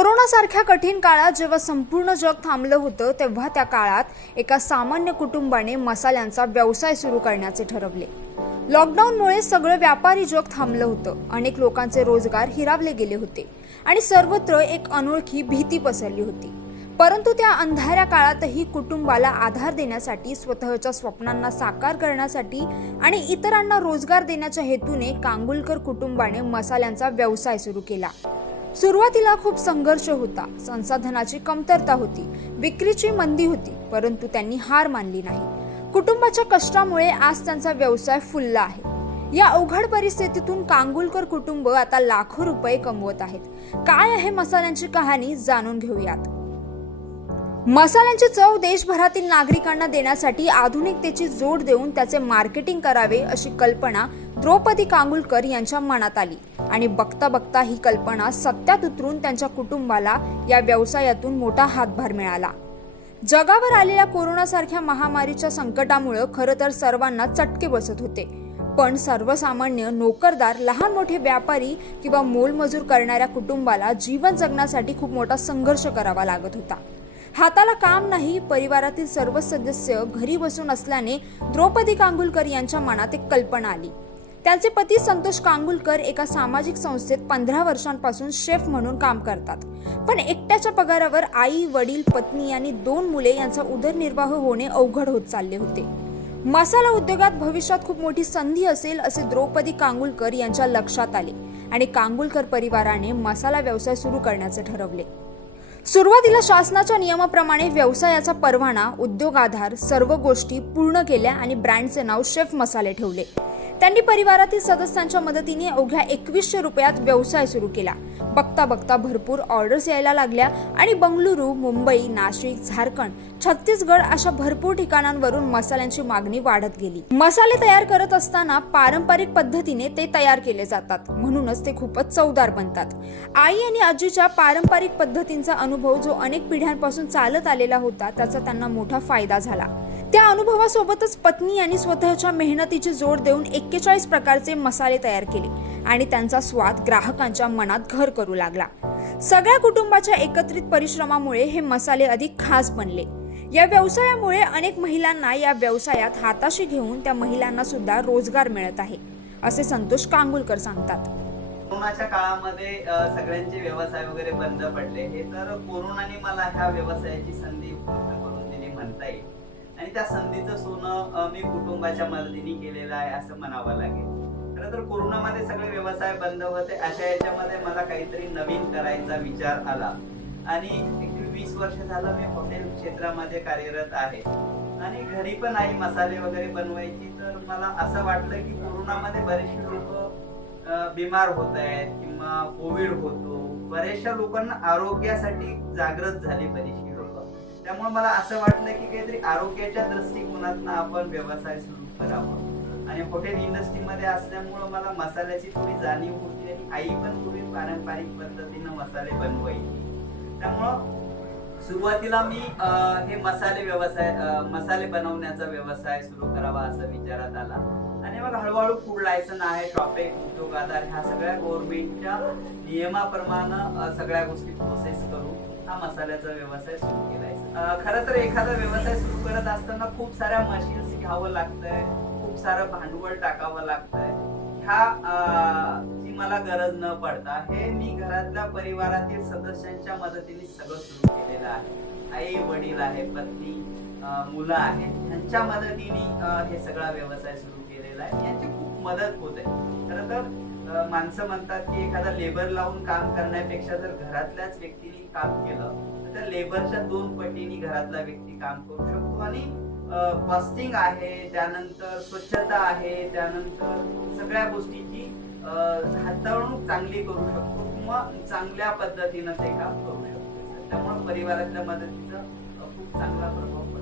कोरोनासारख्या कठीण काळात जेव्हा संपूर्ण जग थांबलं होतं तेव्हा त्या काळात एका सामान्य कुटुंबाने मसाल्यांचा व्यवसाय सुरू करण्याचे ठरवले। लॉकडाऊनमुळे सगळं व्यापारी जग थांबलं होतं, अनेक लोकांचे रोजगार हिरावले गेले होते आणि सर्वत्र एक अनोळखी भीती पसरली होती। परंतु त्या अंधाऱ्या काळातही कुटुंबाला आधार देण्यासाठी, स्वतःच्या स्वप्नांना साकार करण्यासाठी आणि इतरांना रोजगार देण्याच्या हेतूने कांगुलकर कुटुंबाने मसाल्यांचा व्यवसाय सुरू केला। सुरुवातीला खूप संघर्ष होता, संसाधनाची कमतरता होती, विक्रीची मंदी होती, परंतु त्यांनी हार मानली नाही। कुटुंबाच्या कष्टामुळे आज त्यांचा व्यवसाय फुलला आहे। या अवघड परिस्थितीतून कांगुलकर कुटुंब आता लाखो रुपये कमवत आहेत। काय आहे मसाल्यांची कहाणी, जाणून घेऊयात। मसाल्यांची चव देशभरातील नागरिकांना देण्यासाठी आधुनिकतेची जोड देऊन त्याचे मार्केटिंग करावे अशी कल्पना द्रौपदी कांगुलकर यांच्या मनात आली आणि बघता बघता ही कल्पना सत्यात उतरून त्यांच्या कुटुंबाला या व्यवसायातून मोठा हातभार मिळाला। जगावर आलेल्या कोरोनासारख्या महामारीच्या संकटामुळे खरं तर सर्वांना चटके बसत होते, पण सर्वसामान्य नोकरदार, लहान मोठे व्यापारी किंवा मोलमजूर करणाऱ्या कुटुंबाला जीवन जगण्यासाठी खूप मोठा संघर्ष करावा लागत होता। हाताला काम नाही, परिवारातील सर्व सदस्य घरी बसून असल्याने द्रौपदी कांगुलकर यांच्या मनात एक कल्पना आली। त्यांचे पती संतोष कांगुलकर एका सामाजिक संस्थेत 15 वर्षांपासून शेफ म्हणून काम करतात, पण एकट्याच्या पगारावर आई, वडील, पत्नी आणि 2 मुले यांचा उदरनिर्वाह होणे अवघड होत चालले होते। मसाला उद्योगात भविष्यात खूप मोठी संधी असेल असे द्रौपदी कांगुलकर यांच्या लक्षात आले आणि कांगुलकर परिवाराने मसाला व्यवसाय सुरू करण्याचे ठरवले। सुरुवातीला शासनाच्या नियमाप्रमाणे व्यवसायाचा परवाना, उद्योग आधार, सर्व गोष्टी पूर्ण केल्या आणि ब्रँडचे नाव शेफ मसाले ठेवले। त्यांनी परिवारातील सदस्यांच्या मदतीने अवघ्या 2100 रुपयात व्यवसाय सुरू केला। बघता बघता भरपूर ऑर्डर्स यायला लागल्या आणि बंगळुरू, मुंबई, नाशिक, झारखंड, छत्तीसगड अशा भरपूर ठिकाणांवरून मसाल्यांची मागणी वाढत गेली। मसाले तयार करत असताना पारंपरिक पद्धतीने ते तयार केले जातात, म्हणूनच ते खूपच चवदार बनतात। आई आणि आजीच्या पारंपरिक पद्धतींचा अनुभव जो अनेक पिढ्यांपासून चालत आलेला होता, त्याचा त्यांना मोठा फायदा झाला। त्या अनुभवासोबतच पत्नी यांनी स्वतःच्या मेहनतीची जोड देऊन 41 प्रकारचे मसाले तयार केले आणि त्यांचा स्वाद ग्राहकांच्या मनात घर करू लागला। सगळ्या कुटुंबाच्या एकत्रित परिश्रमामुळे हे मसाले अधिक खास बनले। या व्यवसायामुळे अनेक महिलांना या व्यवसायात हाताशी घेऊन त्या महिलांना सुद्धा रोजगार मिळत आहे, असे संतोष कांगुलकर सांगतात। कोरोनाच्या काळामध्ये सगळ्यांचे व्यवसाय वगैरे बंद पडले, हे तर कोरोनाने मला ह्या व्यवसायाची संधी उपलब्ध करून दिली म्हणता येईल आणि त्या संधीचं सोनं मी कुटुंबाच्या मदतीने केलेलं आहे असं म्हणावं लागेल। खरं तर कोरोनामध्ये सगळे व्यवसाय बंद होते, अशा याच्यामध्ये मला काहीतरी नवीन करायचा विचार आला आणि 20 वर्ष झालं मी हॉटेल क्षेत्रामध्ये कार्यरत आहे आणि घरी पण आई मसाले वगैरे बनवायची। तर मला असं वाटलं की कोरोनामध्ये बरेचसे लोक बिमार होत आहेत किंवा कोविड होतो, बऱ्याचशा लोकांना आरोग्यासाठी जागृत झाली बरीचशी लोक। त्यामुळे मला असं वाटलं की काहीतरी आरोग्याच्या दृष्टिकोनातून आपण व्यवसाय सुरू करावा आणि हॉटेल इंडस्ट्रीमध्ये असल्यामुळं मला मसाल्याची थोडी जाणीव होती आणि आई पण थोडी पारंपरिक पद्धतीनं मसाले बनवायची। त्यामुळं सुरुवातीला मी हे मसाले बनवण्याचा व्यवसाय सुरू करावा असं विचारात आला आणि मग हळूहळू फूड लायसन आहे, टॉपिक, उद्योग आधार, ह्या सगळ्या गव्हर्नमेंटच्या नियमाप्रमाणे सगळ्या गोष्टी प्रोसेस करून हा मसाल्याचा व्यवसाय सुरू केलाय। खरं तर एखादा व्यवसाय सुरू करत असताना खूप साऱ्या मशीन्स घ्यावं लागतंय, खूप सारं भांडवल टाकावं लागतंय। ची मला गरज न पडता हे मी घरातल्या परिवारातील सदस्यांच्या मदतीने सगळं सुरू केलेलं आहे। आई, वडील आहे, पत्नी, मुलं आहेत, यांच्या मदतीने हे सगळा व्यवसाय सुरू केलेला आहे। यांची खूप मदत होते। खरं तर माणसं म्हणतात की एखादा लेबर लावून काम करण्यापेक्षा जर घरातल्याच व्यक्तीने काम केलं तर त्या लेबरच्या 2 पटीने घरातला व्यक्ती काम करू शकतो आणि कॉस्टिंग आहे, त्यानंतर स्वच्छता आहे, त्यानंतर सगळ्या गोष्टीची हाताळून चांगली करू शकतो किंवा चांगल्या पद्धतीनं ते काम करू शकतो। त्यामुळे परिवारातल्या मदतीचा खूप चांगला प्रभाव पडतो।